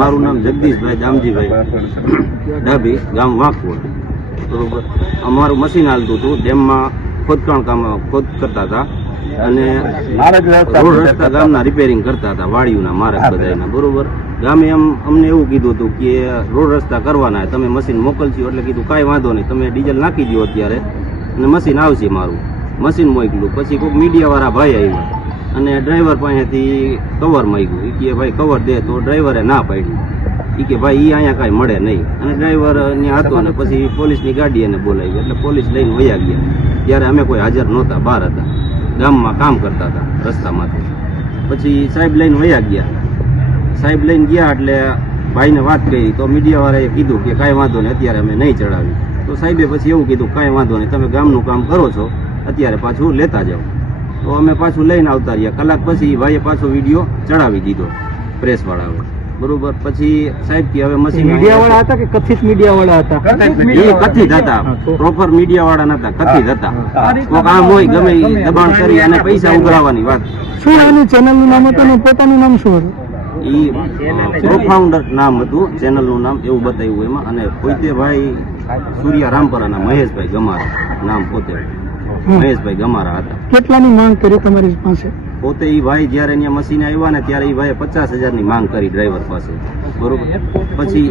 મારું નામ જગદીશભાઈ દામજીભાઈ ડાભી ગામ વાંકોડ બરોબર. અમારું મશીન હાલતું હતું ડેમમાં ખોદકામ કામ ખોદ કરતા હતા. અને રોડ રસ્તા ગામના રિપેરિંગ કરતા હતા વાડીઓના માર્ગ બધાના બરોબર. ગામે એમ અમને એવું કીધું હતું કે રોડ રસ્તા કરવાના તમે મશીન મોકલશો એટલે કીધું કાંઈ વાંધો નહીં તમે ડીઝલ નાખી દો અત્યારે. અને મશીન આવશે મારું. મશીન મોકલું. પછી કોઈક મીડિયાવાળા ભાઈ આવ્યા. અને ડ્રાઈવર પાસેથી કવર માંગ્યું. એ કે ભાઈ કવર દે તો ડ્રાઈવરે ના પાડ્યું. એ કે ભાઈ એ અહીંયા કાંઈ મળે નહીં. અને ડ્રાઈવર ત્યાં હતો ને પછી પોલીસની ગાડી એને બોલાવી એટલે પોલીસ લઈને વયા ગયા. ત્યારે અમે કોઈ હાજર નહોતા, બહાર હતા. ગામમાં કામ કરતા હતા, રસ્તામાંથી. પછી સાહેબ લઈને વયા ગયા. સાહેબ લઈને ગયા એટલે ભાઈને વાત કરી. તો મીડિયાવાળાએ કીધું કે કાંઈ વાંધો નહીં, અત્યારે અમે નહીં ચડાવી. તો સાહેબે પછી એવું કીધું, કાંઈ વાંધો નહીં, તમે ગામનું કામ કરો છો. અત્યારે પાછું લેતા જાઓ. તો અમે પાછું લઈને આવતા રહ્યા. કલાક પછી ભાઈએ પાછો વીડિયો ચડાવી દીધો પ્રેસ વાળાએ બરોબર? પછી સાહેબ કે હવે મશીન મીડિયા વાળા હતા કે કથિત મીડિયા વાળા હતા. એ કથિત હતા. પ્રોપર મીડિયા વાળા નતા કથિત હતા. કોક આમ હોય ગમે દબાણ કરી અને પૈસા ઉઘરાવવાની વાત. શું આની ચેનલનું નામ હતું અને પોતાનું નામ શું હતું? ઈ પ્રોફાઉન્ડર નામ હતું ચેનલનું નામ એવું બતાવ્યું એમાં. અને પોતે ભાઈ સૂર્યા રામપરાના મહેશભાઈ ગમાર નામ પોતે. મહેશભાઈ ગમારા હતા. કેટલાની માંગ કરી તમારી પાસે? પોતે એ ભાઈ જ્યારે અહીંયા મશીન આવ્યા ને ત્યારે એ ભાઈએ પચાસ હજારની માંગ કરી ડ્રાઈવર પાસે. બરોબર? પછી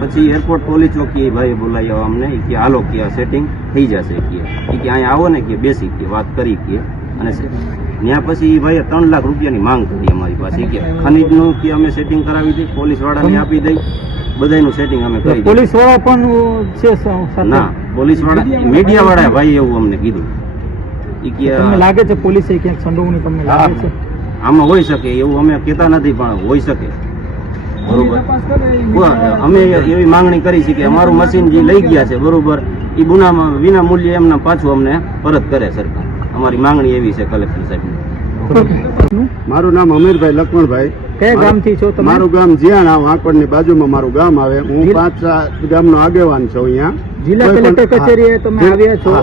પછી એરપોર્ટ પોલીસ ચોકી એ ભાઈએ બોલાવી આવ્યા અમને કે હાલો કે સેટિંગ થઈ જશે કે. કે અહીંયા આવો ને કે બેસી કે વાત કરી કે. અને ત્યાં પછી એ ભાઈએ ત્રણ લાખ રૂપિયાની માંગ કરી અમારી પાસે. કે ખનીજનું કે અમે સેટિંગ કરાવી દઈ? પોલીસ વાળાને આપી દઈ? બધાનું સેટિંગ અમે કરી દઈ પોલીસવાળા પણ છે ના. પોલીસવાળા મીડિયા વાળા ભાઈ એવું અમને કીધું. તમને લાગે છે પોલીસે ક્યાંક સંડોવણી તમને લાગે છે? આમાં હોઈ શકે એવું અમે કહેતા નથી પણ હોઈ શકે. બરોબર. અમે એવી માંગણી કરી છે કે અમારું મશીન જે લઈ ગયા છે બરોબર એ ગુનામાં વિના મૂલ્યે એમને પાછું અમને પરત કરે સરકાર. અમારી માંગણી એવી છે કલેક્ટર સાહેબ. મારું નામ અમીરભાઈ લક્ષ્મણભાઈ. કયા ગામથી છો તમે? મારું ગામ જ્યાં જીયાણા ની બાજુમાં મારું ગામ આવે. હું પાંચ સાત ગામનો આગેવાન છું અહીંયા. જિલ્લા કલેક્ટર કચેરીએ તમે આવ્યા છો?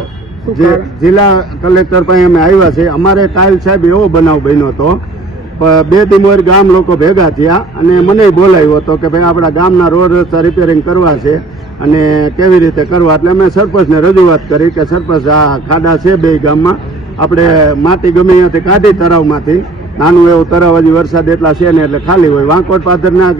જે જિલ્લા કલેક્ટર પાસે અમે આવ્યા છે અમારે કાલ સાહેબ એવો બનાવ બન્યો હતો. બે દિમોર ગામ લોકો ભેગા થયા અને મને બોલાવ્યો હતો કે ભાઈ આપણા ગામના રોડ રસ્તા રિપેરિંગ કરવા છે અને કેવી રીતે કરવા? એટલે અમે સરપંચને રજૂઆત કરી કે સરપંચ આ ખાડા છે બે ગામમાં. આપણે માટી ગમે ત્યાંથી કાઢી તળાવમાંથી. નાનું એવું તળાવ હજી વરસાદ એટલા છે ને એટલે ખાલી હોય. વાંકોટ પાથરના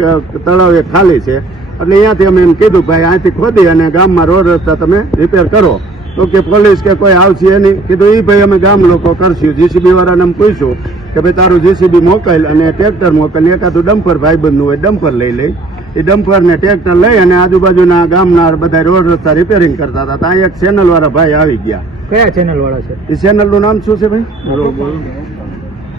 તળાવ એક ખાલી છે. એટલે અહીંયાથી અમે એમ કીધું ભાઈ અહીંથી ખોદી અને ગામમાં રોડ રસ્તા તમે રિપેર કરો. તો કે પોલીસ કે કોઈ આવશે નહીં. કીધું એ ભાઈ અમે ગામ લોકો કરશું. જીસીબી વાળાને એમ પૂછ્યું કે ભાઈ તારું જીસીબી મોકલ અને ટ્રેક્ટર મોકલ. ને એકાદું ડમ્પર ભાઈબંધનું હોય ડમ્પર લઈ લઈ એ ડમ્પર ને ટ્રેક્ટર લઈ અને આજુબાજુના ગામના બધા રોડ રસ્તા રિપેરિંગ કરતા હતા. ત્યાં એક ચેનલ વાળા ભાઈ આવી ગયા. કયા ચેનલ વાળા છે? એ ચેનલનું નામ શું છે ભાઈ?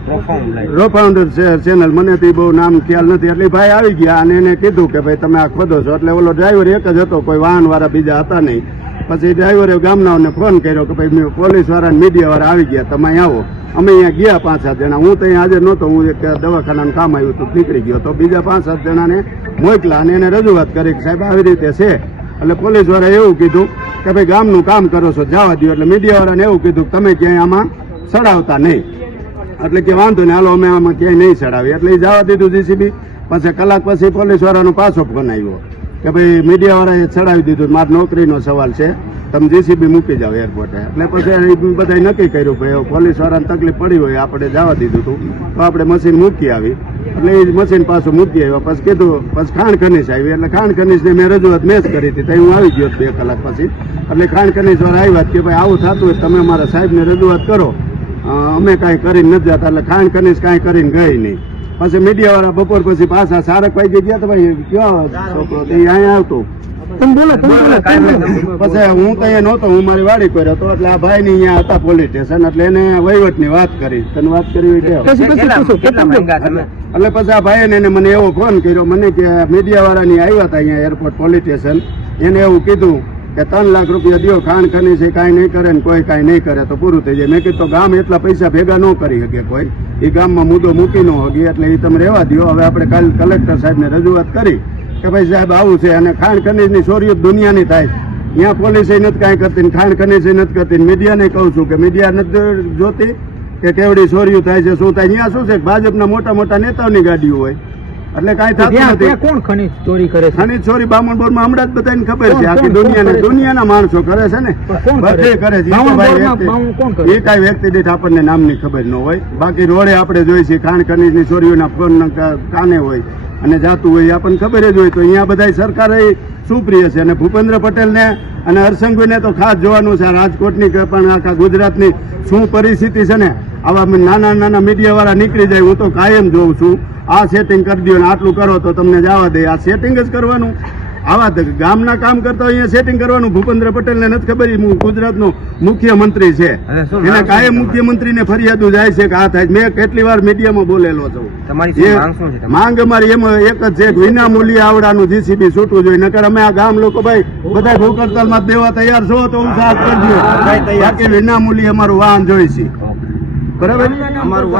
રો ફાઉન્ડર ચેનલ મને તો બહુ નામ ખ્યાલ નથી. એટલે ભાઈ આવી ગયા અને એને કીધું કે ભાઈ તમે આ ખોદો છો. એટલે ઓલો ડ્રાઈવર એક જ હતો, કોઈ વાહન વાળા બીજા હતા નહીં. પછી ડ્રાઈવરે ગામનાઓને ફોન કર્યો કે ભાઈ પોલીસવાળા મીડિયા વાળા આવી ગયા, તમે આવો. અમે અહીંયા ગયા પાંચ સાત જણા. હું તો અહીંયા હાજર નહોતો, હું એક દવાખાનાનું કામ આવ્યું હતું, નીકળી ગયો તો બીજા પાંચ સાત જણાને મોકલા અને એને રજૂઆત કરી કે સાહેબ, આવી રીતે છે. એટલે પોલીસ વાળાએ એવું કીધું કે ભાઈ ગામનું કામ કરો છો, જવા દો એટલે મીડિયા વાળાને એવું કીધું તમે ક્યાંય આમાં સડાવતા નહીં. એટલે કે વાંધો નહીં. હાલો, અમે આમાં ક્યાંય નહીં ચડાવી એટલે એ જવા દીધું જીસીબી પછી કલાક પછી પોલીસ વાળાનો પાછો ફોન આવ્યો કે ભાઈ મીડિયા વાળાએ ચડાવી દીધું. મારી નોકરીનો સવાલ છે. તમે જીસીબી મૂકી જાઓ એરપોર્ટે એટલે પછી બધા નક્કી કર્યું ભાઈ પોલીસ વાળાને તકલીફ પડી હોય, આપણે જવા દીધું હતું. તો આપણે મશીન મૂકી આવી. એટલે એ મશીન પાછું મૂકી આવ્યો. પછી કીધું, પછી ખાણ ખનીશ આવી. એટલે ખાણ ખનીશને મેં રજૂઆત મેં જ કરી હતી. ત્યાં હું આવી ગયો બે કલાક પછી. એટલે ખાણ ખનીશ વાળા આવ્યા કે ભાઈ આવું થતું હોય તમે અમારા સાહેબને રજૂઆત કરો. અમે કાંઈ કરીને નથી જતા એટલે ખાણ ખનીશ કાંઈ કરીને ગઈ નહીં. પછી મીડિયા વાળા બપોર પછી પાછા સારક વાગી ગયા તો ભાઈ કયો છોકરો તે અહીંયા આવતો. તમે બોલો તમે બોલો પછી હું તો અહીંયા નહોતો હું મારી વાડી કર્યો હતો એટલે આ ભાઈ ની અહીંયા હતા પોલીસ સ્ટેશન એટલે એને વહીવટની વાત કરી. તને વાત કરી એટલે પછી આ ભાઈને એને મને એવો ફોન કર્યો મને કે મીડિયા વાળાની આવ્યા હતા અહીંયા એરપોર્ટ પોલીસ સ્ટેશન એને એવું કીધું કે ત્રણ લાખ રૂપિયા દો ખાણ ખની છે, કાંઈ નહીં કરે ને કોઈ કાંઈ નહીં કરે, તો પૂરું થઈ જાય. મેં કીધું તો ગામ એટલા પૈસા ભેગા ન કરી શકે કોઈ. એ ગામમાં મુદ્દો મૂકી ન હગી એટલે એ તમે રહેવા દો હવે આપણે કાલ કલેક્ટર સાહેબને રજૂઆત કરી કે ભાઈ સાહેબ આવું છે અને ખાણ ખનીજની ચોરીઓ દુનિયાની થાય. ત્યાં પોલીસે નથી કાંઈ કરતી ખાણ ખનીજે નથી કરતી મીડિયાને કહું છું કે મીડિયા નથી જોતી કે કેવડી ચોરીઓ થાય છે, શું થાય ત્યાં શું છે ભાજપના મોટા મોટા નેતાઓની ગાડીઓ હોય. એટલે કાંઈ થતું નથી. કોણ ખનીજ ચોરી કરે છે? ખનીજ ચોરી બામણબોરમાં હમણાં જ બધાને ખબર છે. આખી દુનિયાને દુનિયાના માણસો કરે છે ને. બધે કરે છે. બામણ? એ કાંઈ વ્યક્તિ દીઠ આપણને નામની ખબર ન હોય. બાકી રોડે આપણે જોઈએ છીએ ખાણ ખનીજની ચોરીઓના ફોન કાને હોય. અને જાતું હોય આપણને ખબર જ હોય. તો અહીંયા બધા સરકારે સુપ્રિય છે. અને ભૂપેન્દ્ર પટેલને અને હરસંઘવીને તો ખાસ જોવાનું છે રાજકોટની પણ આખા ગુજરાતની શું પરિસ્થિતિ છે ને. આવા નાના નાના મીડિયા વાળા નીકળી જાય. હું તો કાયમ જોઉં છું. આ સેટિંગ કરી દો ને આટલું કરો તો તમને જવા દે. આ સેટિંગ જ કરવાનું. આવા ગામના કામ કરતા અહીંયા સેટિંગ કરવાનું. ભૂપેન્દ્ર પટેલને નથી ખબર હું ગુજરાતનો મુખ્યમંત્રી છે. એને કાયમ મુખ્યમંત્રીને ફરિયાદો જાય છે કે આ થાય મેં કેટલી વાર મીડિયામાં બોલેલો છું. માંગ અમારી એમાં એક જ છે કે વિના મૂલ્ય આવડાનું જીસીબી છૂટવું જોઈએ. નકર અમે આ ગામ લોકો ભાઈ બધા ભૂખ હડતાલમાં દેવા તૈયાર છો તો ઉત્સાહ કરજો બાકી વિના મૂલ્ય અમારું વાહન જોઈશે. બરાબર? અમારું